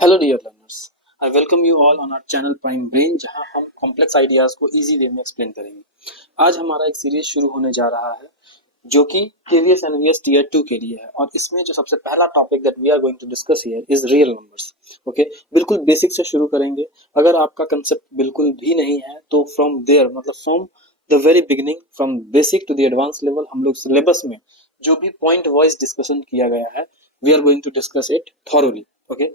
Hello dear learners, I welcome you all on our channel prime brain, जहां हम complex ideas को easy way में explain करेंगे। आज हमारा एक सीरीज शुरू होने जा रहा है जो कि केवीएस एनवीएस टीयर 2 के लिए है, और इसमें जो सबसे पहला topic that we are going to discuss here is real numbers. Okay, बिल्कुल बेसिक से शुरू करेंगे। अगर आपका कंसेप्ट बिल्कुल भी नहीं है तो फ्रॉम देयर मतलब from the very beginning, from basic to the advance level, हम लोग सिलेबस में जो भी पॉइंट वाइज डिस्कशन किया गया है we are going to discuss it thoroughly. Okay,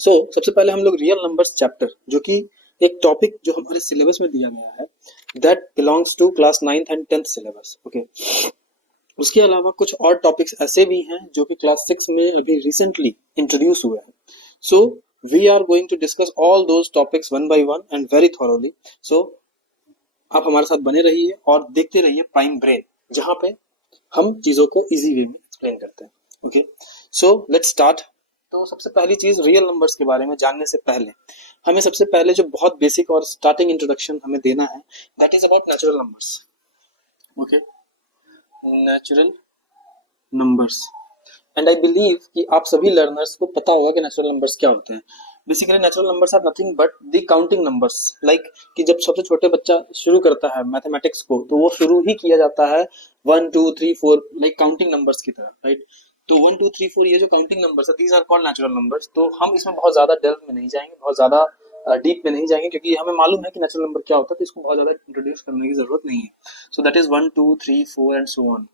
सबसे पहले हम लोग रियल नंबर्स चैप्टर, जो कि एक टॉपिक जो हमारे सिलेबस में दिया गया है, that belongs to class 9th and 10th syllabus. Okay, उसके अलावा कुछ और टॉपिक्स ऐसे भी हैं जो कि क्लास 6 में अभी रिसेंटली इंट्रोड्यूस हुए हैं। So we are going to discuss all those topics one by one and very thoroughly. So आप हमारे साथ बने रहिए और देखते रहिए प्राइम ब्रेन, जहां पे हम चीजों को इजी वे में एक्सप्लेन करते हैं। Okay, so let's start. तो सबसे पहली चीज, रियल नंबर्स के बारे में जानने से पहले हमें सबसे पहले जो बहुत बेसिक और स्टार्टिंग इंट्रोडक्शन हमें देना है, that is about natural numbers. Okay, natural numbers, and I believe कि आप सभी लर्नर्स को पता होगा कि नेचुरल नंबर्स क्या होते हैं। Basically natural numbers are nothing but the counting numbers. Like कि जब सबसे छोटे बच्चा शुरू करता है मैथमेटिक्स को, तो वो शुरू ही किया जाता है 1 2 3 4 लाइक काउंटिंग नंबर्स की तरह, राइट। तो 1 2 3 4 ये जो काउंटिंग नंबर्स है, these are called natural numbers. तो हम इसमें बहुत ज्यादा डेप्थ में नहीं जाएंगे, बहुत ज्यादा डीप में नहीं जाएंगे, क्योंकि हमें मालूम है कि नेचुरल नंबर क्या होता है, तो इसको बहुत ज्यादा इंट्रोड्यूस करने की जरूरत नहीं है। So that is 1 2 3 4 and so on.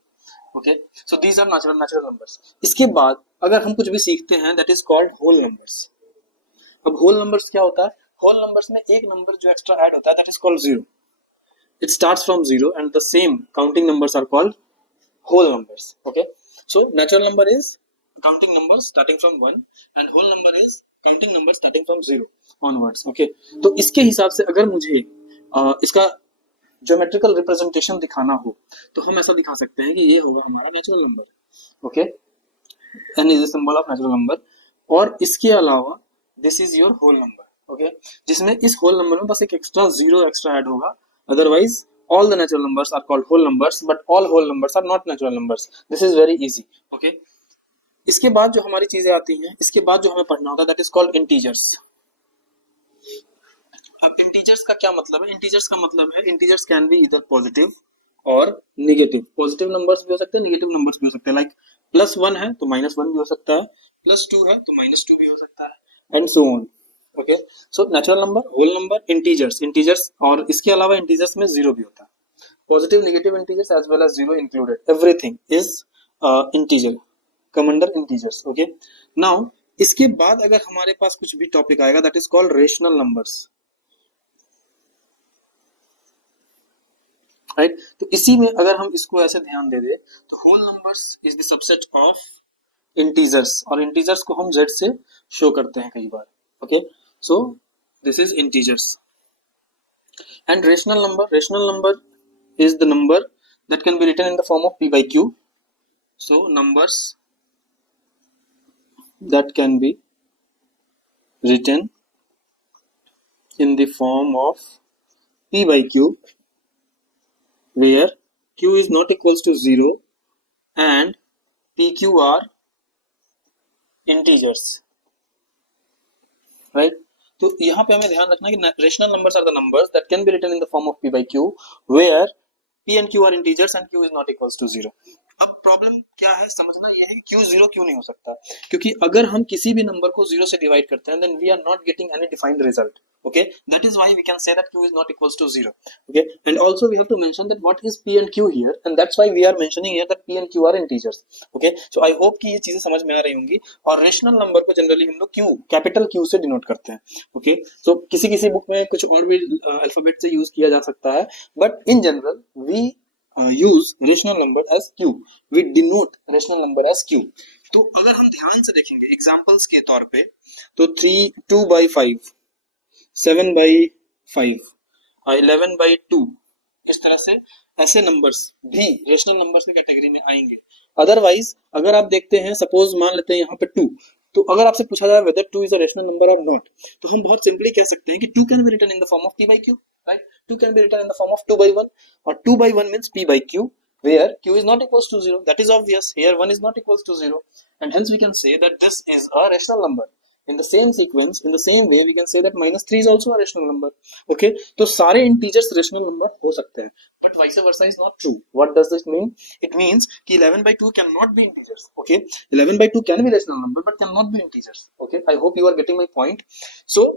Okay, so these are natural numbers. इसके बाद अगर हम कुछ भी सीखते हैं, that is called whole numbers. अब होल नंबर्स क्या होता है? होल नंबर्स में एक नंबर जो एक्स्ट्रा ऐड होता है, that is called zero. It starts from zero and the same counting numbers are called whole numbers. Okay, so natural number is counting numbers starting from 1 and whole number is counting numbers starting from 0 onwards. Okay, तो इसके हिसाब से अगर मुझे इसका geometrical representation दिखाना हो, तो हम ऐसा दिखा सकते हैं कि ये होगा हमारा natural number. Okay, n is the symbol of natural number, और इसके अलावा this is your whole number. Okay, जिसमें इस होल नंबर में बस एक एक्स्ट्रा जीरो एक्स्ट्रा ऐड होगा। Otherwise all the natural numbers are called whole numbers, but all whole numbers are not natural numbers. This is very easy. Okay, इसके बाद जो हमारी चीजें आती हैं, इसके बाद जो हमें पढ़ना होता है, that is called integers. अब इंटीजर्स का क्या मतलब है? इंटीजर्स का मतलब है इंटीजर्स कैन बी इधर पॉजिटिव और निगेटिव। पॉजिटिव नंबर्स भी हो सकते हैं, निगेटिव नंबर्स भी हो सकते हैं। लाइक +1 है तो -1 भी हो सकता है, +2 है तो -2 भी हो सकता है, and so on. Okay, so natural number, whole number, integers, और इसके अलावा इंटीजर्स में जीरो भी होता है। Positive negative integers as well as zero included, everything is integer, come under integers. Okay, now इसके बाद अगर हमारे पास कुछ भी टॉपिक आएगा, that is called rational numbers, right. तो इसी में अगर हम इसको ऐसे ध्यान दे दे, तो whole numbers is the subset of integers, और इंटीजर्स को हम z से शो करते हैं कई बार। Okay, so this is integers. And rational number is the number that can be written in the form of p by q. So numbers that can be written in the form of p by q, where q is not equals to 0 and pq are integers, right? तो यहाँ पे हमें ध्यान रखना कि rational numbers are the numbers that can be written in the form of p by q, where p and q are integers and q is not equals to 0. अब problem क्या है, समझना यह है कि q 0 क्यों नहीं हो सकता, क्योंकि अगर हम किसी भी नंबर को 0 से डिवाइड करते हैं, then we are not getting any defined result. Okay, that is why we can say that q is not equals to 0. Okay, and also we have to mention that what is p and q here, and that's why we are mentioning here that p and q are integers. Okay, so I hope कि ये चीजें समझ में आ रही होंगी। और rational number को generally हम लोग q, कैपिटल q से डिनोट करते हैं। ओके, सो किसी किसी बुक में कुछ और भी अल्फाबेट से यूज किया जा सकता है, but in general we use rational number as q, we denote rational number as q. तो अगर हम ध्यान से देखेंगे एग्जांपल्स के तौर पे, तो 2/5, 7/5, 11/2, इस तरह से ऐसे नंबर्स भी रेशनल नंबर्स की कैटेगरी में आएंगे। अदरवाइज अगर आप देखते हैं, सपोज मान लेते हैं यहाँ पे 2, तो अगर आपसे पूछा जाए whether 2 is a rational number or not, तो हम बहुत सिंपली कह सकते हैं कि 2 can be written in the form of p by q, right? 2 can be written in the form of 2/1, or 2/1 means p by q, where q is not equals to 0. That is obvious. Here 1 is not equals to 0, and hence we can say that this is a rational number. in the same sequence, in the same way, we can say that -3 is also a rational number. Okay, तो सारे integers rational number हो सकते हैं, but vice versa is not true. What does this mean? It means कि 11/2 cannot be integers. Okay, 11/2 can be rational number, but cannot be integers. Okay, I hope you are getting my point. So,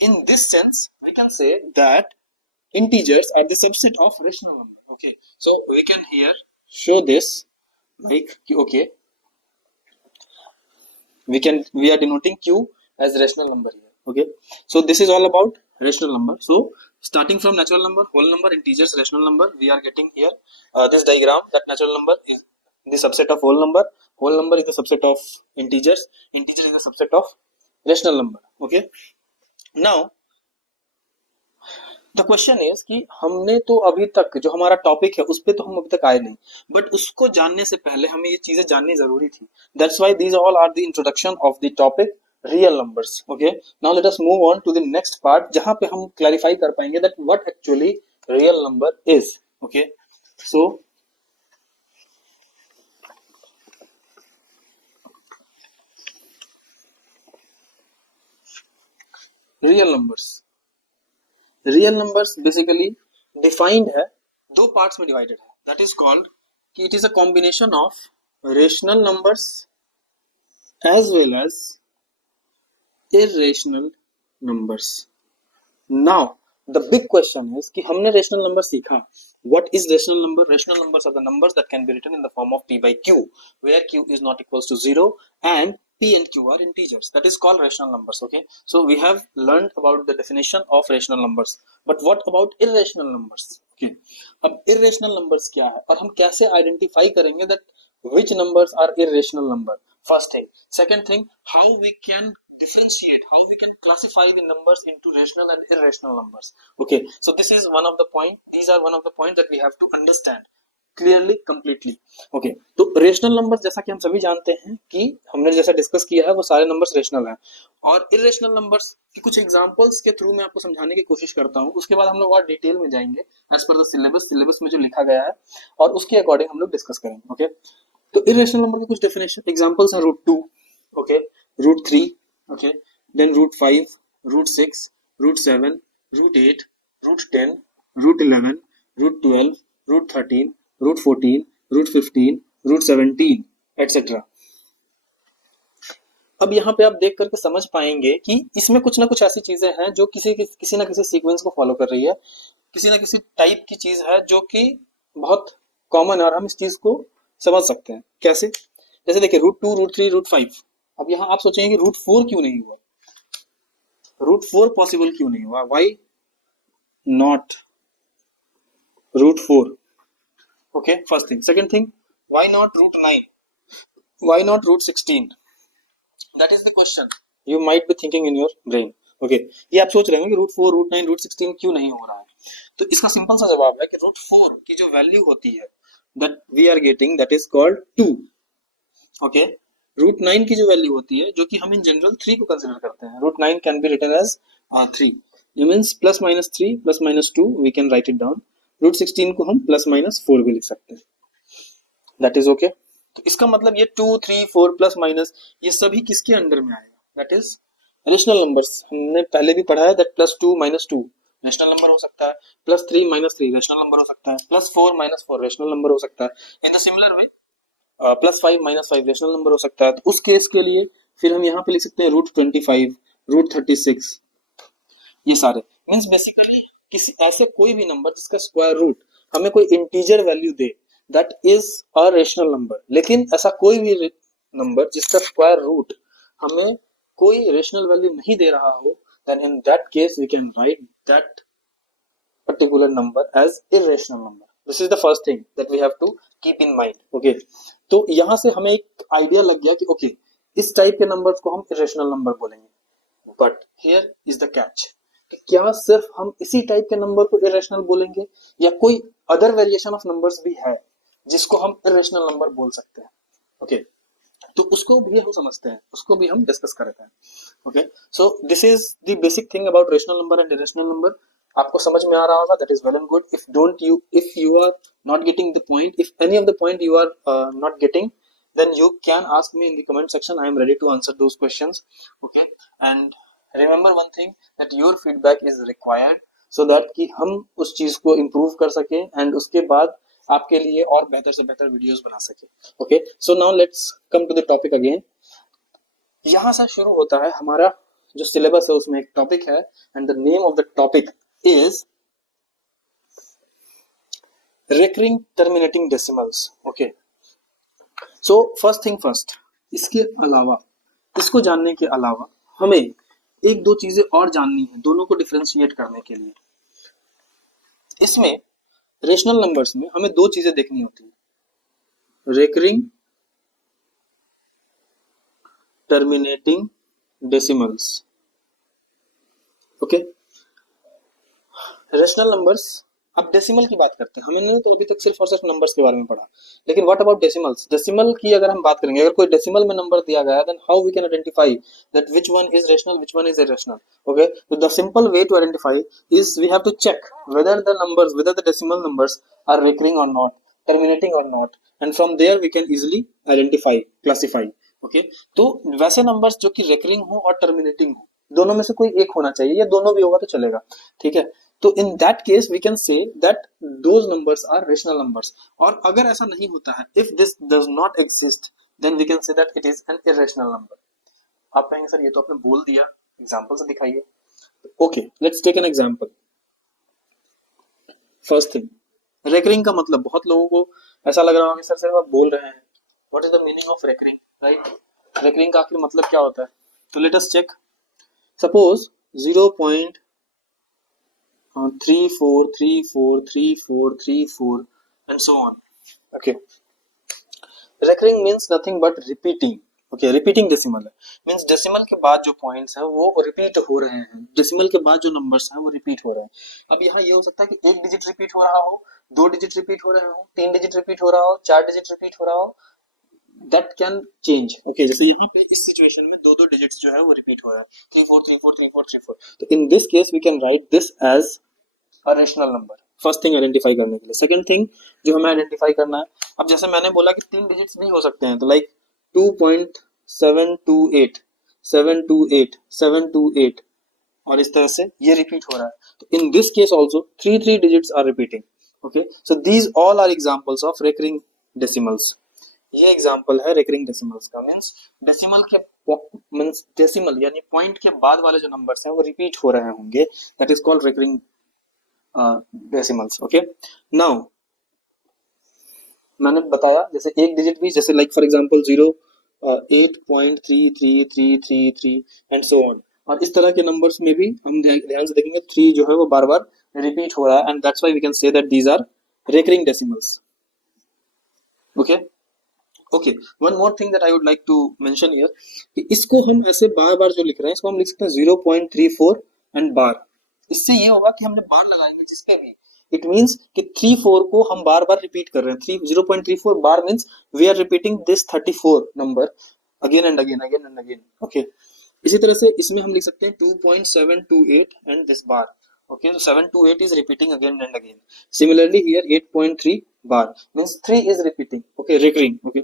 in this sense, we can say that integers are the subset of rational number. Okay, so we can here show this like okay. We are denoting q as rational number here. Okay, so this is all about rational number. So starting from natural number, whole number, integers, rational number, we are getting here this diagram that natural number is the subset of whole number is the subset of integer is the subset of rational number. Okay, now the question is कि हमने तो अभी तक जो हमारा topic है उस पे तो हम अभी तक आए नहीं, बट उसको जानने से पहले हमें ये चीजें जाननी जरूरी थी. That's why these all are the introduction of the topic real numbers. Okay, now let us move on to the next part जहां पे हम क्लैरिफाई कर पाएंगे that what actually real number is. Okay, so real numbers basically defined है, दो parts में divided है. That is called कि it is a combination of rational numbers as well as irrational numbers. Now the big question is कि हमने rational number सीखा. What is rational number? Rational numbers are the numbers that can be written in the form of p by q, where q is not equals to 0 and p and q are integers. That is called rational numbers. Okay, so we have learned about the definition of rational numbers, but what about irrational numbers? Okay, अब irrational numbers क्या है और हम कैसे identify करेंगे that which numbers are irrational number? First thing. Second thing, how we can differentiate, how we can classify the numbers into rational and irrational numbers. Okay, so this is one of the point, these are one of the points that we have to understand clearly, completely. Okay, तो rational numbers जैसा कि हम सभी जानते हैं कि हमने जैसा डिस्कस किया है वो सारे नंबर्स रेशनल हैं, और इरेशनल नंबर्स की कुछ एग्जांपल्स के थ्रू मैं आपको समझाने की कोशिश करता हूं. उसके बाद हम लोग और डिटेल में जाएंगे एज पर द सिलेबस में जो लिखा गया है और उसके अकॉर्डिंग हम लोग डिस्कस करेंगे. ओके, तो इरेशनल नंबर के कुछ डेफिनेशन एग्जांपल्स हैं √2, ओके, √3, okay, then √5, √6, √7, √8, √10, √11, √12, √13, √14, √15, √17, etc. अब यहाँ पे आप देख करके समझ पाएंगे कि इसमें कुछ ना कुछ ऐसी चीजें हैं जो किसी ना किसी सीक्वेंस को फॉलो कर रही है, किसी ना किसी टाइप की चीज है जो कि बहुत कॉमन है और हम इस चीज को समझ सकते हैं. कैसे? जैसे देखिए √2, √3, √5. अब यहाँ आप सोचेंगे कि √4 क्यों नहीं हुआ, √4 पॉसिबल क्यों नहीं हुआ, why not √4? Okay, first thing. Second thing, why not √9, why not √16? That is the question you might be thinking in your brain. Okay, ये आप सोच रहे हैं कि √4, √9, √16 क्यों नहीं हो रहा है. तो इसका सिंपल सा जवाब है कि √4 की जो वैल्यू होती है that we are getting that is called 2. Okay, √9 की जो वैल्यू होती है जो कि हम इन जनरल 3 को कंसीडर करते हैं. √9 can be written as 3. It means +-3 +-2 we can write it down. √16 को हम +-4 भी लिख सकते हैं. That is okay. तो इसका मतलब ये 2, 3, 4 +- ये सभी किसके अंडर में आएगा? That is rational numbers. हमने पहले भी पढ़ा है that +2 -2 रेशनल नंबर हो सकता है, +3 -3 रेशनल नंबर हो सकता है, +4 -4 रेशनल नंबर हो सकता है. इन the similar way +5 -5 rational number हो सकता है. तो उस केस के लिए फिर हम यहाँ पे लिख सकते हैं √25, √36. ये सारे मींस बेसिकली किसी ऐसे कोई भी नंबर जिसका स्क्वायर रूट हमें कोई integer value they that is a rational number. लेकिन ऐसा कोई भी नंबर जिसका स्क्वायर रूट हमें कोई रेशनल वैल्यू नहीं दे रहा हो, then in that case we can write that particular number as irrational number. This is the first thing that we have to keep in mind. Okay, तो यहां से हमें एक आइडिया लग गया कि ओके इस टाइप के नंबर्स को हम इरेशनल नंबर बोलेंगे. But here is the catch, क्या सिर्फ हम इसी टाइप के नंबर को इरेशनल बोलेंगे या कोई अदर वेरिएशन ऑफ नंबर्स भी है जिसको हम इरेशनल नंबर बोल सकते हैं? ओके, तो उसको भी हम समझते हैं, उसको भी हम डिस्कस करते हैं. Okay, so this is the basic thing about rational number and irrational number. आपको समझ में आ रहा होगा, that is well and good. If you are not getting the point, if any of the point you are not getting, then you can ask me in the comment section. I am ready to answer those questions. Okay, and remember one thing, that your feedback is required so that कि हम उस चीज को improve कर सके and उसके बाद आपके लिए और बेहतर से बेहतर वीडियोस बना सके. Okay, so now let's come to the topic again. यहाँ से शुरू होता है हमारा जो सिलेबस है, उसमें एक टॉपिक है and the name of the topic is recurring terminating decimals. Okay, so first thing first, इसके अलावा, इसको जानने के अलावा हमें एक दो चीजें और जाननी है दोनों को डिफरेंशिएट करने के लिए. इसमें रेशनल नंबर्स में हमें दो चीजें देखनी होती है, recurring terminating decimals. Okay, rational numbers. अब डेसिमल की बात करते हैं. हमने तो अभी तक सिर्फ और सिर्फ नंबर्स के बारे में पढ़ा, लेकिन व्हाट अबाउट डेसिमल्स. डेसिमल की अगर हम बात करेंगे, अगर कोई डेसिमल में नंबर दिया गया है, then how we can identify that which one is rational, which one is irrational. Okay, तो the simple way to identify is we have to check whether the numbers, whether the decimal numbers are recurring or not, terminating or not, and from there we can easily identify, classify. Okay, तो वैसे numbers जो कि recurring हो और terminating हो, दोनों में से कोई एक होना चाहिए, या दोनों भी होगा तो चलेगा. ठीक है, तो in that case we can say that those numbers are rational numbers. और अगर ऐसा नहीं होता है, if this does not exist, then we can say that it is an irrational number. आप कहेंगे सर ये तो आपने बोल दिया, एग्जांपल से दिखाइए. Okay, let's take an example. First thing, recurring का मतलब बहुत लोगों को ऐसा लग रहा होगा कि सर सिर्फ आप बोल रहे हैं. What is the meaning of recurring, right? Recurring का आखिर मतलब क्या होता है? तो let us check. Suppose 0.34343434 and so on. Okay, recurring means nothing but repeating. Okay, repeating decimal है, means decimal के बाद जो points हैं वो repeat हो रहे हैं, decimal के बाद जो numbers हैं वो repeat हो रहे हैं. अब यहाँ ये हो सकता है कि एक digit repeat हो रहा हो, दो digit repeat हो रहे हो, तीन digit repeat हो रहा हो, चार digit repeat हो रहा हो. That can change. Okay, जैसे यहाँ पे इस सिचुएशन में दो digits जो है वो repeat हो रहा है, 34343434. तो in this case we can write this as a rational number. First thing identify करने के लिए. सेकंड थिंग जो हमें आइडेंटिफाई करना है, अब जैसे मैंने बोला कि तीन डिजिट्स भी हो सकते हैं, तो लाइक 2.728 728 728 और इस तरह से ये रिपीट हो रहा है. तो in this case also three digits are repeating. Okay, so these all are examples of recurring decimals. ये एग्जांपल है रेकरिंग डेसिमल्स का. मींस डेसिमल के मींस डेसिमल यानी पॉइंट के बाद वाले जो नंबर्स हैं वो रिपीट हो रहे होंगे, that is called recurring decimals. Okay, now मैंने बताया जैसे एक डिजिट भी, जैसे like for example 8.33333 and so on. और इस तरह के नंबर्स में भी हम ध्यान से देखेंगे 3 जो है वो बार बार रिपीट हो रहा है, and that's why we can say that these are recurring decimals. Okay, okay, one more thing that I would like to mention here, कि इसको हम ऐसे बार बार जो लिख रहे हैं, इसको हम लिख सकते हैं 0.34 एंड बार. इससे ये होगा कि हमने बार लगाएंगे जिसपे भी, इट मींस कि 34 को हम बार बार रिपीट कर रहे हैं. 0.34 bar means we are repeating this 34 number again and again again and again. Okay, इसी तरह से इसमें हम लिख सकते हैं 2.728 and this bar. Okay, so 728 is repeating again and again. Similarly here 8.3 bar means 3 is repeating. Okay, recurring. Okay,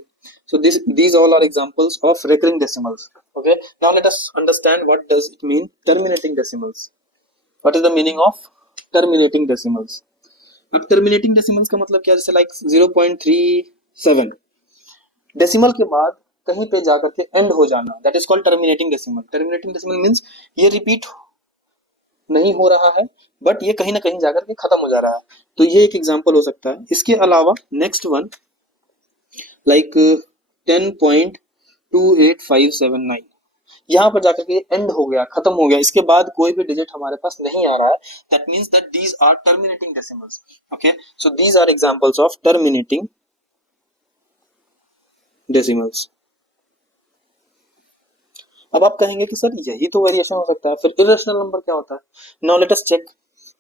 so these all are examples of recurring decimals. Okay, now let us understand what does it mean terminating decimals. What is the meaning of terminating decimals? अब terminating decimals का मतलब क्या, जैसे like 0.37 decimal के बाद कहीं पे जाकर के एंड हो जाना, that is called terminating decimal. Terminating decimal means ये रिपीट नहीं हो रहा है, बट ये कहीं ना कहीं जाकर के खत्म हो जा रहा है. तो ये एक एग्जांपल हो सकता है. इसके अलावा नेक्स्ट वन लाइक 10.28579, यहाँ पर जाकर के एंड हो गया, खत्म हो गया, इसके बाद कोई भी डिजिट हमारे पास नहीं आ रहा है. That means that these are terminating decimals. Okay, so these are examples of terminating decimals. अब आप कहेंगे कि सर यही तो वेरिएशन हो सकता है, फिर इरेशनल नंबर क्या होता है? नाउ लेट अस चेक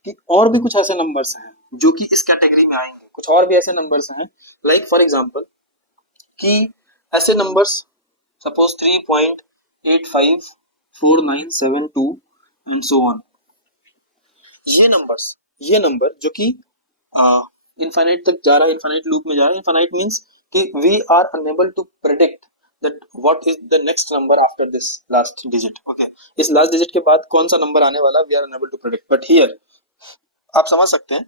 कि और भी कुछ ऐसे नंबर्स हैं जो कि इस कैटेगरी में आएंगे. कुछ और भी ऐसे नंबर्स हैं लाइक फॉर एग्जांपल कि ऐसे numbers suppose 3.854972 and so on. ये नंबर जो कि इनफाइनाइट तक जा रहा है, इनफाइनाइट लूप में जा रहा है. इनफाइनाइट मींस कि we are unable to predict that what is the next number after this last digit. Okay, इस लास्ट डिजिट के बाद कौन सा नंबर आने वाला, we are unable to predict. But here आप समझ सकते हैं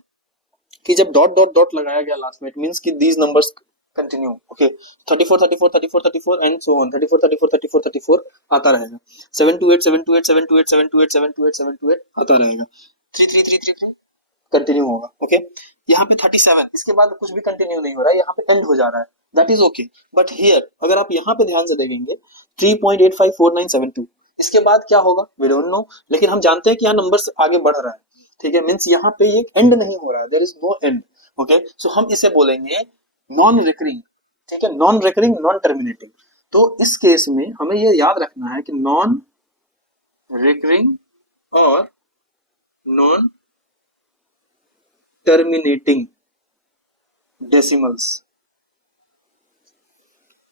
कि जब डॉट डॉट डॉट लगाया गया लास्ट में, इट मींस कि these numbers continue. Okay, 34 34 34 34 and so on, 34 34 34 34 आता रहेगा, 728 728 728 728 728 728 आता रहेगा, 33333 कंटिन्यू होगा। ओके, यहाँ पे 37, इसके बाद कुछ भी कंटिन्यू नहीं हो रहा है, यहाँ पे एंड हो जा रहा है, that is okay. But here अगर आप यहाँ पे ध्यान से देखेंगे 3.854972, इसके बाद क्या होगा वी डोंट नो, लेकिन हम जानते हैं कि यहाँ नंबर आगे बढ़ रहा है। ठीक है, मीन्स यहाँ पे ये एंड नहीं हो रहा, there is no end. Okay, so हम इसे बोलेंगे नॉन रिकरिंग। ठीक है, नॉन रिकरिंग नॉन टर्मिनेटिंग। तो इस केस में हमें ये याद रखना है कि नॉन रिकरिंग और non terminating decimals,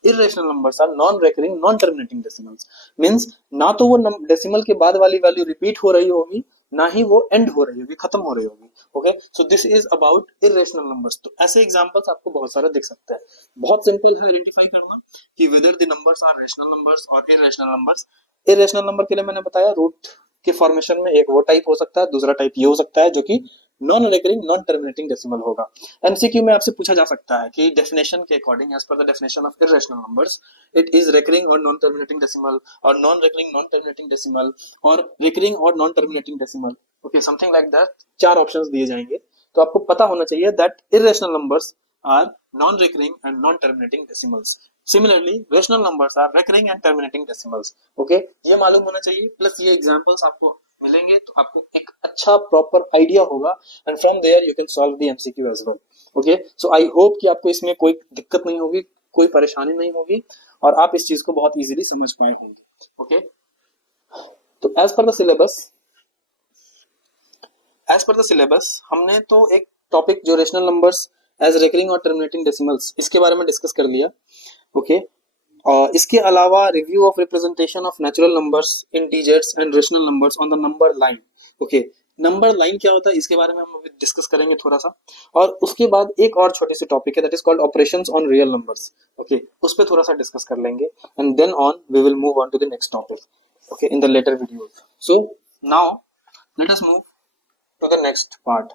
irrational numbers are non recurring non terminating decimals. Means ना तो वो डेसिमल के बाद वाली वैल्यू रिपीट हो रही होगी, ना ही वो एंड हो रही होगी, खत्म हो रही होगी। Okay, so this is about irrational numbers. तो ऐसे एग्जांपल्स आपको बहुत सारे दिख सकते हैं। बहुत सिंपल है आइडेंटिफाई करना कि whether the numbers are rational numbers और इरेशनल नंबर्स। इरेशनल नंबर के लिए मैंने बताया रूट के फॉर्मेशन में एक वो टाइप हो सकता है, दूसरा टाइप ये हो सकता है जो कि non recurring non terminating decimal होगा। एमसीक्यू में आपसे पूछा जा सकता है कि डेफिनेशन के according, as per the definition of irrational numbers, it is recurring और नॉन टर्मिनेटिंग डेसिमल, और non recurring non terminating decimal, और रिकरिंग और non terminating decimal. Okay, something like that, 4 options दिए जाएंगे। तो आपको पता होना चाहिए that irrational numbers are non recurring and non terminating decimals. Similarly, rational numbers are recurring and terminating decimals. Okay, ये मालूम होना चाहिए, प्लस ये एग्जांपल्स आपको मिलेंगे तो आपको एक अच्छा प्रॉपर आइडिया होगा, and from there you can solve the MCQ as well. Okay, so I hope कि आपको इसमें कोई दिक्कत नहीं होगी, कोई परेशानी नहीं होगी, और आप इस चीज को बहुत इजीली समझ पाए होंगे। ओके, तो एज पर द सिलेबस हमने तो एक टॉपिक जो रेशनल नंबर्स एज रिकरिंग और टर्मिनेटिंग डेसिमल्स, इसके बारे में डिस्कस कर लिया। ओके, इसके अलावा review of representation of natural numbers, integers and rational numbers on the number line. Okay, number line क्या होता है इसके बारे में हम अभी डिस्कस करेंगे थोड़ा सा, और उसके बाद एक और छोटी सी टॉपिक है that is called operations on real numbers. Okay, उस पर थोड़ा सा डिस्कस कर लेंगे, and then on we will move on to the next topic, okay, in the later videos. So now let us move to the next part.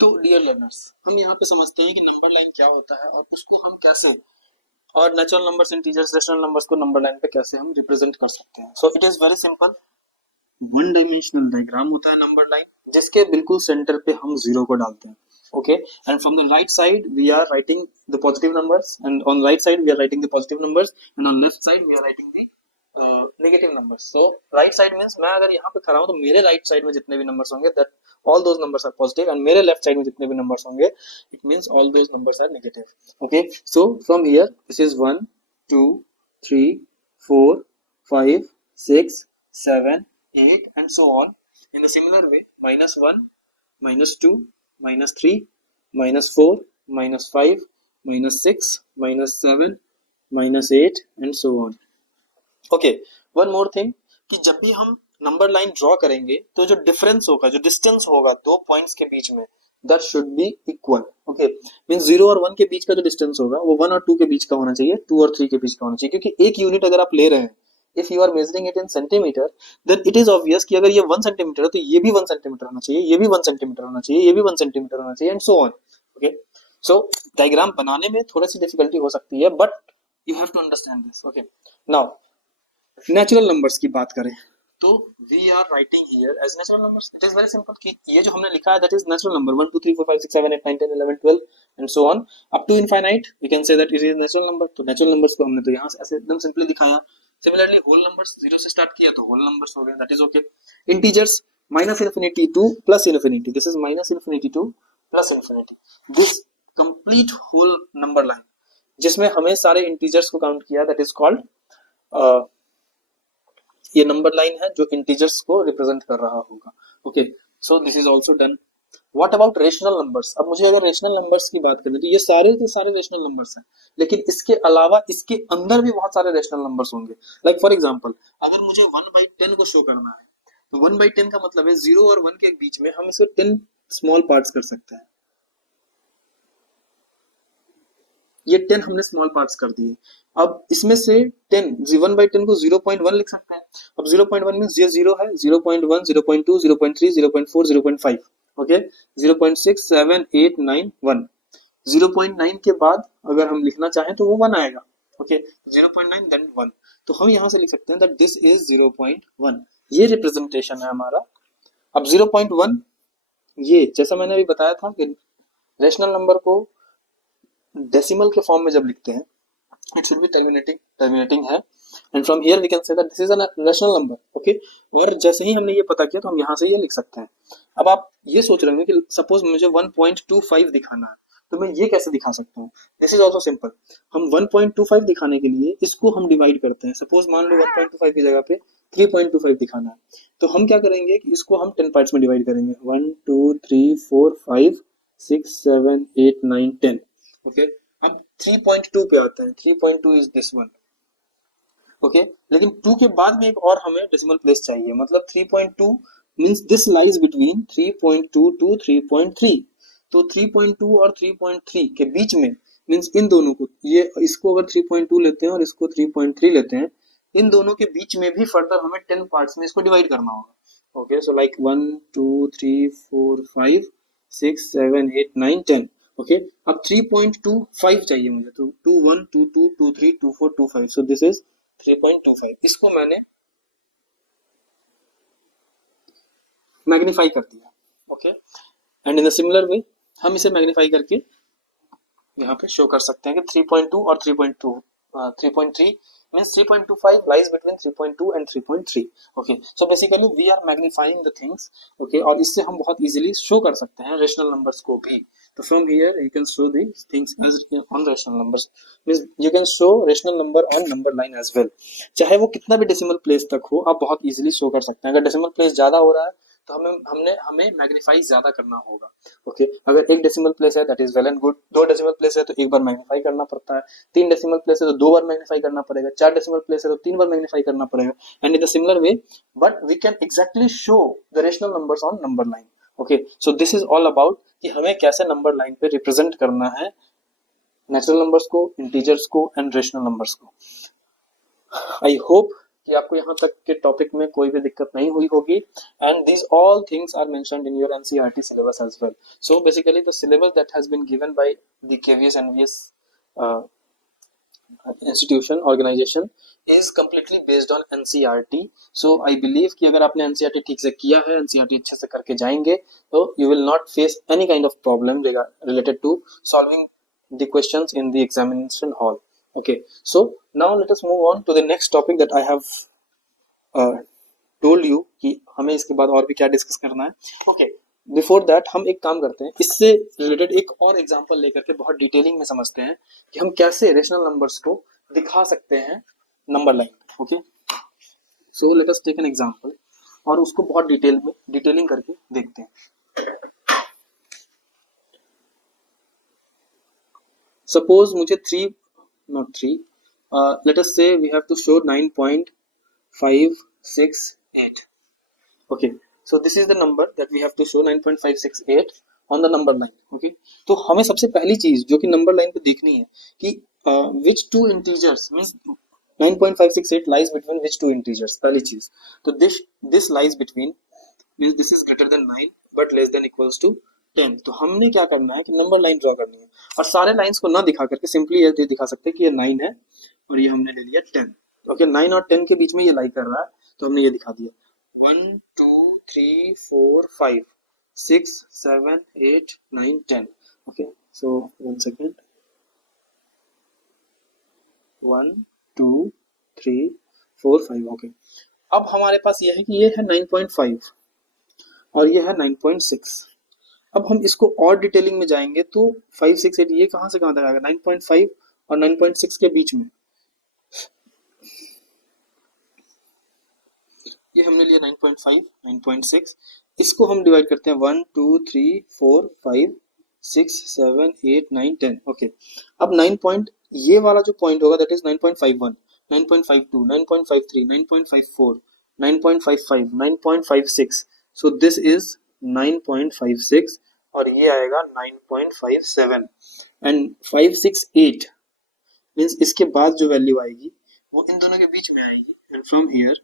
तो dear learners, हम यहाँ पे समझते हैं कि नंबर लाइन क्या होता है और उसको हम कैसे, और natural numbers, integers, rational numbers को नंबर लाइन पे कैसे हम रिप्रेजेंट कर सकते हैं। So it is very simple, one dimensional diagram होता है नंबर लाइन, जिसके बिल्कुल सेंटर पे हम जीरो को डालते हैं। Okay, and from the right side we are writing the positive numbers, and on right side we are writing the positive numbers, and on left side we are writing the negative numbers. So right side means मैं अगर यहाँ पे खड़ा हूँ तो मेरे right side में जितने भी नंबर्स होंगे that all those numbers are positive, and मेरे लेफ्ट साइड में जितने भी नंबर्स होंगे it means all those numbers are negative. Okay, so from here this is 1 2 3 4 5 6 7 8 and so on. In the similar way, -1 -2 -3 -4 -5 -6 -7 -8 and so on. Okay, one more thing कि जब भी हम number line draw करेंगे तो जो difference होगा, जो distance होगा दो पॉइंट्स के बीच में, that should be equal. Okay, means 0 और 1 के बीच का जो डिस्टेंस होगा वो 1 और 2 के बीच का होना चाहिए, 2 और 3 के बीच का होना चाहिए, क्योंकि एक यूनिट अगर आप ले रहे हैं, if you are measuring it in centimeter, then it is obvious कि अगर ये 1 सेंटीमीटर है तो ये भी 1 सेंटीमीटर होना चाहिए, ये भी 1 सेंटीमीटर होना चाहिए, ये भी 1 सेंटीमीटर होना चाहिए, and so on. Okay, so diagram बनाने में थोड़ी सी डिफिकल्टी हो सकती है, but you have to understand this. Okay, now natural numbers की बात करें तो we are writing here as natural numbers. It is very simple कि ये जो हमने लिखा है that is natural number 1 2 3 4 5 6 7 8 9 10 11 12 and so on up to infinite. We can say that it is natural number. तो नेचुरल नंबर्स को हमने तो यहाँ से ऐसे एकदम सिंपली दिखाया। सिमिलरली होल नंबर्स 0 से स्टार्ट किया तो होल नंबर्स हो गए, that is okay. Integers minus infinity to plus infinity, this is minus infinity to plus infinity, this complete whole number line जिसमें हमें सारे इंटीजर्स को काउंट किया, दैट इज कॉल्ड ये नंबर लाइन है जो इंटीजर्स को रिप्रेजेंट कर रहा होगा। Okay, so this is also done. What about rational numbers? अब मुझे अगर रेशनल नंबर्स की बात करें तो ये सारे के सारे रेशनल नंबर्स हैं, लेकिन इसके अलावा इसके अंदर भी बहुत सारे रेशनल नंबर्स होंगे। लाइक फॉर एग्जांपल अगर मुझे 1/10 को शो करना है तो 1/10 का मतलब है 0 और 1 के बीच में हम इसे 10 स्मॉल पार्ट्स कर सकते हैं। ये 10 हमने स्मॉल पार्ट्स कर दिए। अब इसमें से 10 1/10 को 0.1 लिख सकते हैं। अब 0.1 मींस ये 0 है, 0.1 0.2 0.3 0.4 0.5, ओके, 0.6 7 8 9 1। 0.9 के बाद अगर हम लिखना चाहें तो वो 1 आएगा। ओके, 0.9 देन 1, तो हम यहां से लिख सकते हैं दैट दिस इज 0.1। ये रिप्रेजेंटेशन है हमारा। अब 0.1 ये जैसा मैंने अभी बताया था कि रेशनल नंबर को डेसिमल के फॉर्म में जब लिखते हैं it should be terminating है, and from here we can say that this is a rational number। okay, और जैसे ही हमने ये पता किया तो हम यहाँ से ये लिख सकते हैं। अब आप ये सोच रहे होंगे कि सपोज मुझे 1.25 दिखाना है तो मैं ये कैसे दिखा सकता हूँ? This is also simple. हम 1.25 दिखाने के लिए इसको हम डिवाइड करते हैं। सपोज मान लो 1.25 की जगह पे 3.25 दिखाना है तो हम क्या करेंगे कि इसको हम 10 पार्ट्स में डिवाइड करेंगे, 1 2 3 4 5 6 7 8 9 10। ओके, अब 3.2 पे आते हैं। 3.2 इज दिस वन। ओके, लेकिन 2 के बाद में एक और हमें डेसिमल प्लेस चाहिए, मतलब 3.2 means this lies between 3.2 to 3.3। तो 3.2 और 3.3 के बीच में मींस इन दोनों को, ये इसको अगर 3.2 लेते हैं और इसको 3.3 लेते हैं, इन दोनों के बीच में भी फर्दर हमें 10 पार्ट्स में इसको डिवाइड करना होगा। Okay, so like 1 2 3 4 5 6 7 8 9 10। ओके, अब 3.25 चाहिए मुझे, तो 2 1 2 2 2 3 2 4 2 5, सो दिस इज 3.25। इसको मैंने मैग्नीफाई कर दिया। Okay, and in the similar वे हम इसे मैग्नीफाई करके यहाँ पे शो कर सकते हैं कि 3.2 और 3.3 means 3.25 lies between 3.2 and 3.3। okay, so basically we are magnifying the things। okay, और इससे हम बहुत easily शो कर सकते हैं रेशनल नंबर्स को भी। तो from here you can show the things as on rational numbers, means you can show rational number on number line as well। चाहे वो कितना भी डेसिमल प्लेस तक हो आप बहुत easily शो कर सकते हैं। अगर डेसिमल प्लेस ज्यादा हो रहा है तो हमें मैग्नीफाई ज्यादा करना होगा। ओके, अगर एक डेसिमल प्लेस है that is well and good, 2 decimal place है तो एक बार मैग्नीफाई करना पड़ता है, 3 डेसिमल प्लेस है तो 2 बार मैग्नीफाई करना पड़ेगा, 4 डेसिमल प्लेस है तो 3 बार मैग्नीफाई करना पड़ेगा, and in the similar way but we can exactly show the rational numbers on number line. Okay, so this is all about कि हमें कैसे नंबर लाइन पे रिप्रेजेंट करना है नेचुरल नंबर्स को, इंटीजर्स को एंड रेशनल नंबर्स को। I hope कि आपको यहाँ तक के टॉपिक में कोई भी दिक्कत नहीं हुई होगी, and these all things are mentioned in your NCERT syllabus as well। So basically the syllabus that has been given by the KVS NVS institution organization is completely based on NCERT। So I believe कि अगर आपने NCERT ठीक से किया है, NCERT अच्छे से करके जाएंगे तो you will not face any kind of problem related to solving the questions in the examination hall। okay, so now let us move on to the next topic that I have told you कि हमें इसके बाद और भी क्या discuss करना है। okay, before that हम एक काम करते हैं, इससे रिलेटेड एक और एग्जांपल लेकर के बहुत डिटेलिंग में समझते हैं कि हम कैसे रेशनल नंबर्स को दिखा सकते हैं number line. Okay, so let us take an example और उसको बहुत डिटेलिंग करके देखते हैं। सपोज मुझे 3 not 3 let us say we have to show 9.568। okay, so this is the number that we have to show 9.568 on the number line। okay, तो हमें सबसे पहली चीज जो कि नंबर लाइन पे देखनी है कि which two integers means 9.568 lies between which two integers। पहली चीज तो this lies between means this is greater than 9 but less than equals to 10। तो हमने क्या करना है कि नंबर लाइन ड्रॉ करनी है और सारे लाइंस को ना दिखा करके सिंपली ये दिखा सकते हैं कि ये 9 है और ये हमने ले लिया 10। ओके, 9 और 10 के बीच में ये लाई कर रहा है, तो हमने ये दिखा दिया 1 2 3 4 5 6 7 8 9 10। ओके, सो 1 सेकेंड, 1 2 3 4 5। ओके, अब हमारे पास ये है कि ये है 9.5 और ये है 9.6। अब हम इसको और डिटेलिंग में जाएंगे तो 5 6 8 ये कहां से कहां तक आएगा, 9.5 और 9.6 के बीच में ये हमने लिया 9.5 9.6। इसको हम डिवाइड करते हैं 1 2 3 4 5 6 7 8 9 10। ओके, अब 9 पॉइंट, ये वाला जो पॉइंट होगा that is 9.51 9.52 9.53 9.54 9.55 9.56। So this is 9.56 और ये आएगा 9.57 एंड 568 मीन्स इसके बाद जो वैल्यू आएगी वो इन दोनों के बीच में आएगी। एंड फ्रॉम हियर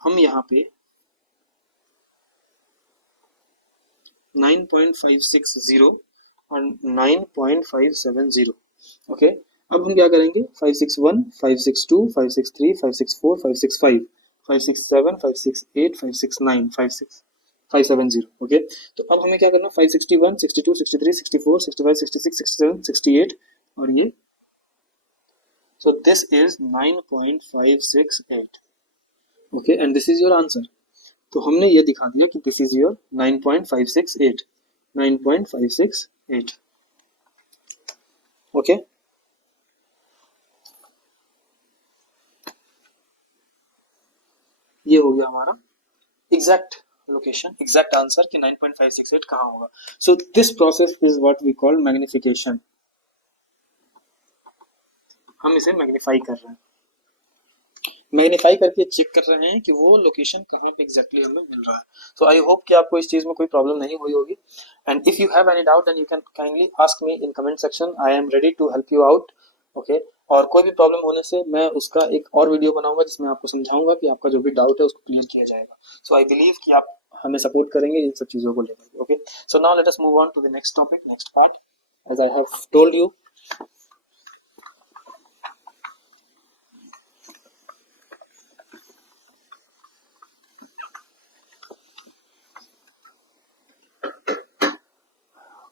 हम यहाँ पे 9.560 और 9.570। ओके, अब हम क्या करेंगे 561 562 563 564 565 567 568 569 570। ओके, तो अब हमें क्या करना 561 62 63 64 65 66 67 68 और ये, so this is 9.568। Okay, and this is your answer. तो हमने ये दिखा दिया कि दिस इज योर 9.568 9.568। ओके, ये हो गया हमारा एग्जैक्ट लोकेशन, एग्जैक्ट आंसर कि 9.568 कहाँ होगा। So this process is what we call magnification. हम इसे मैग्नीफाई कर रहे हैं, मैग्नीफाई करके चेक कर रहे हैं कि वो लोकेशन कहाँ पे एग्जैक्टली हमें मिल रहा है। सो आई होप कि आपको इस चीज में कोई प्रॉब्लम नहीं हुई होगी। And if you have any doubt then you can kindly ask me in comment section, I am ready to help you out. Okay, और कोई भी प्रॉब्लम होने से मैं उसका एक और वीडियो बनाऊंगा जिसमें आपको समझाऊंगा कि आपका जो भी डाउट है उसको क्लियर किया जाएगा। सो आई बिलीव कि आप हमें सपोर्ट करेंगे इन सब चीजों को लेकर। Okay, so now let us move on to the next topic, next part. As I have told you,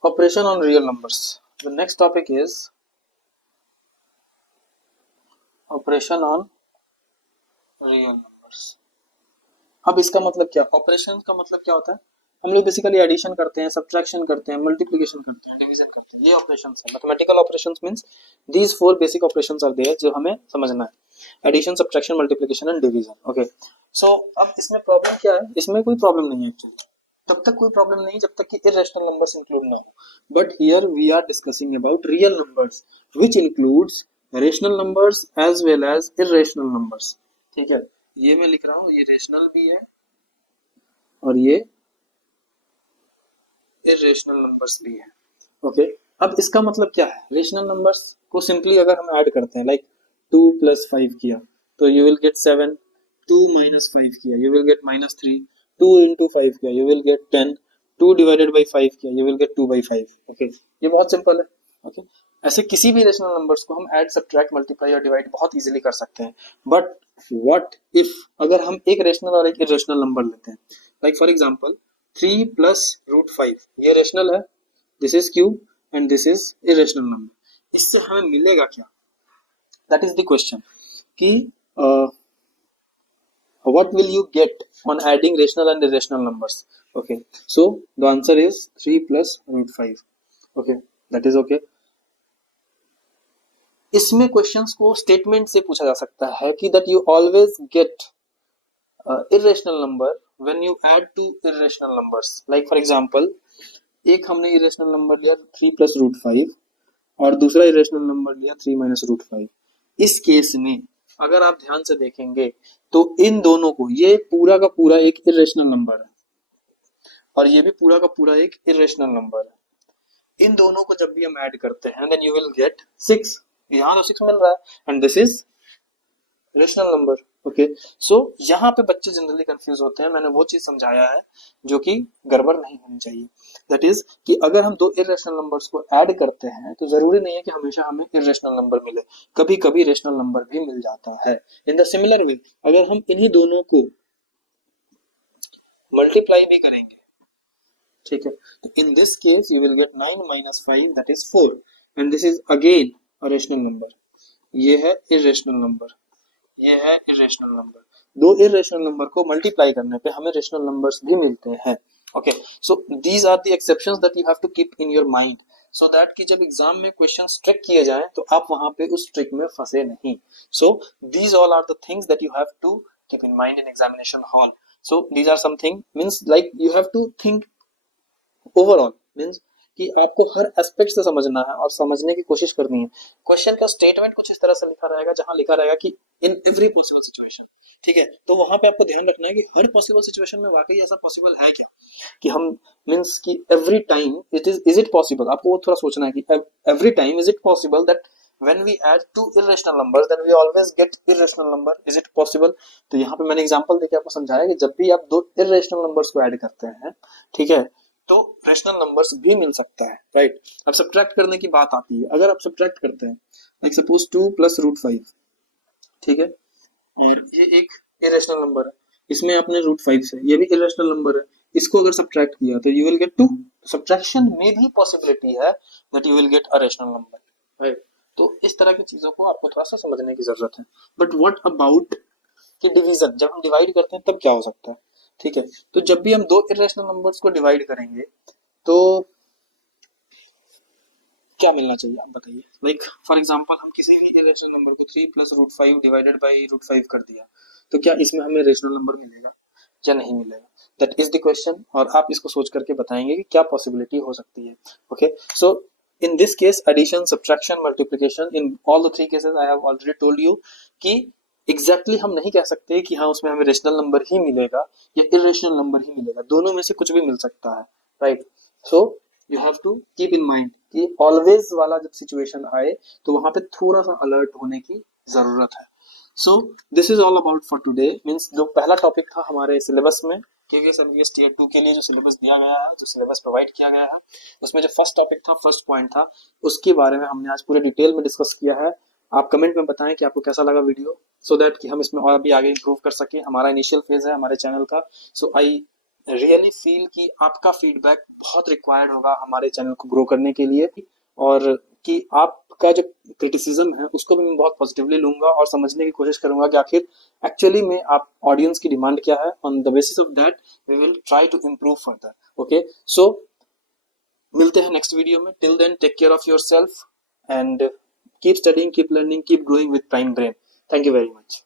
operation on real numbers. The next topic is operation on real numbers. अब इसका मतलब क्या, operation का मतलब क्या होता है, हम लोग बेसिकली एडिशन करते हैं, सब्ट्रैक्शन करते हैं, मल्टीप्लिकेशन करते हैं, डिवीजन करते हैं, ये ऑपरेशंस है। Mathematical operations means these 4 basic operations are there जो हमें समझना है, addition subtraction multiplication and division. Okay, so अब इसमें प्रॉब्लम क्या है, इसमें कोई प्रॉब्लम नहीं है एक्चुअली, तब तक कोई प्रॉब्लम नहीं जब तक कि इरेशनल नंबर्स इंक्लूड ना हो। But here we are discussing about real numbers which includes rational numbers as well as irrational numbers. ठीक है, ये मैं लिख रहा हूँ, ये रेशनल भी है और ये इरेशनल नंबर्स भी है। ओके, अब इसका मतलब क्या है, रेशनल नंबर्स को सिंपली अगर हम ऐड करते हैं, लाइक 2 + 5 किया तो यू विल गेट 7, 2 - 5 किया यू विल गेट -3, 2 × 5 किया यू विल गेट 10, 2 / 5 किया यू विल गेट 2/5। ओके, ये बहुत सिंपल है। ओके, ऐसे किसी भी रेशनल नंबर्स को हम ऐड, सब्ट्रैक्ट, मल्टीप्लाई और डिवाइड बहुत इजीली कर सकते हैं। बट व्हाट इफ अगर हम एक रेशनल और एक इरेशनल नंबर लेते हैं, लाइक फॉर एग्जांपल 3 + √5, ये रेशनल है, this is cube and this is irrational number. इससे हमें मिलेगा क्या, दैट इज द क्वेश्चन कि what will you get on adding rational and irrational numbers? Okay, so the answer is 3 + √5. Okay, that is okay. इसमें questions को statement से पूछा जा सकता है कि that you always get irrational number when you add two irrational numbers. Like for example, एक हमने irrational number लिया 3 + √5 और दूसरा irrational number लिया 3 - √5। इस केस में अगर आप ध्यान से देखेंगे तो इन दोनों को, ये पूरा का पूरा एक इरेशनल नंबर है और ये भी पूरा का पूरा एक इरेशनल नंबर है। इन दोनों को जब भी हम ऐड करते हैं देन यू विल गेट 6। यहाँ तो 6 मिल रहा है and this is rational number. Okay, so यहाँ पे बच्चे जनरली कंफ्यूज होते हैं। मैंने वो चीज समझाया है जो कि गड़बड़ नहीं होनी चाहिए। दैट इज कि अगर हम दो इरेशनल नंबर्स को ऐड करते हैं तो जरूरी नहीं है कि हमेशा हमें इरेशनल नंबर मिले, कभी कभी रेशनल नंबर भी मिल जाता है। इन द सिमिलर वे अगर हम इन्हीं दोनों को मल्टीप्लाई भी करेंगे, ठीक है, तो in this case you will get 9 minus 5 that is 4 and this is again a rational number। ये है irrational number, ये है irrational number। दो irrational number को मल्टीप्लाई करने पे हमें rational numbers भी मिलते हैं। Okay, so these are the exceptions that you have to keep in your mind so that कि जब एग्जाम में क्वेश्चन ट्रिक किए जाएं तो आप वहां पे उस ट्रिक में फंसे नहीं। So these all are the things that you have to keep in mind in examination hall। So these are something means like you have to think overall, means कि आपको हर एस्पेक्ट से समझना है और समझने की कोशिश करनी है। क्वेश्चन का स्टेटमेंट कुछ इस तरह से लिखा रहेगा जहां लिखा रहेगा कि इन एवरी पॉसिबल सिचुएशन, ठीक है, तो वहां पे आपको ध्यान रखना है कि हर पॉसिबल सिचुएशन में वाकई ऐसा पॉसिबल है क्या, कि हम मीन्स कि every time is it possible, आपको वो थोड़ा सोचना है कि every time is it possible that when we add two irrational numbers then we always get irrational number, is it possible। तो यहाँ पे मैंने एग्जांपल देके आपको समझाया कि जब भी आप दो irrational numbers को ऐड करते हैं, ठीक है, तो रेशनल नंबर्स भी मिल सकता है, राइट। अब सब्ट्रैक्ट करने की बात आती है। अगर आप सब्ट्रैक्ट करते हैं लाइक सपोज 2 + √5, ठीक है, और ये एक इरेशनल नंबर है, इसमें आपने √5 से, ये भी इरेशनल नंबर है, इसको अगर सब्ट्रैक्ट किया तो यू विल गेट 2। सब्ट्रैक्शन में भी पॉसिबिलिटी है that you will get a rational number, right. तो इस तरह की चीजों को आपको थोड़ा सा समझने की जरूरत है। बट व्हाट अबाउट कि डिवीजन, जब हम डिवाइड करते हैं तब क्या हो सकता है, ठीक है, तो जब भी हम दो इरेशनल नंबर्स को डिवाइड करेंगे तो क्या मिलना चाहिए आप बताइए। लाइक फॉर एग्जांपल हम किसी भी इरेशनल नंबर को 3 + √5 डिवाइडेड बाय √5 कर दिया, तो क्या इसमें हमें रेशनल नंबर मिलेगा या नहीं मिलेगा, दैट इज द क्वेश्चन। और आप इसको सोच करके बताएंगे कि क्या पॉसिबिलिटी हो सकती है। Okay, so in this case addition, subtraction, multiplication, in all the three cases I have already told you कि एग्जैक्टली हम नहीं कह सकते कि हाँ उसमें हमें रेशनल नंबर ही मिलेगा या इरेशनल नंबर ही मिलेगा, दोनों में से कुछ भी मिल सकता है, right. So you have to keep in mind कि ऑलवेज वाला जब सिचुएशन आए तो वहां पे थोड़ा सा अलर्ट होने की जरूरत है। सो this is all about for today. Means जो पहला टॉपिक था हमारे सिलेबस में केवीएस एमवीएस टीयर 2 के लिए जो सिलेबस दिया गया है, जो सिलेबस प्रोवाइड किया गया है, उसमें जो फर्स्ट टॉपिक था, फर्स्ट पॉइंट था, उसके बारे में हमने आज पूरे डिटेल में डिस्कस किया है। आप कमेंट में बताएं कि आपको कैसा लगा वीडियो, सो दैट कि हम इसमें और भी आगे इंप्रूव कर सके। हमारा इनिशियल फेज है हमारे चैनल का, सो आई रियली फील कि आपका फीडबैक बहुत रिक्वायर्ड होगा हमारे चैनल को ग्रो करने के लिए, और कि आपका जो क्रिटिसिज्म है उसको भी मैं बहुत पॉजिटिवली लूंगा और समझने की कोशिश करूंगा कि आखिर एक्चुअली में आप ऑडियंस की डिमांड क्या है। On the basis of that we will try to improve further. Okay, so मिलते हैं नेक्स्ट वीडियो में। Till then take care of yourself and keep studying, keep learning, keep growing with prime brain. Thank you very much.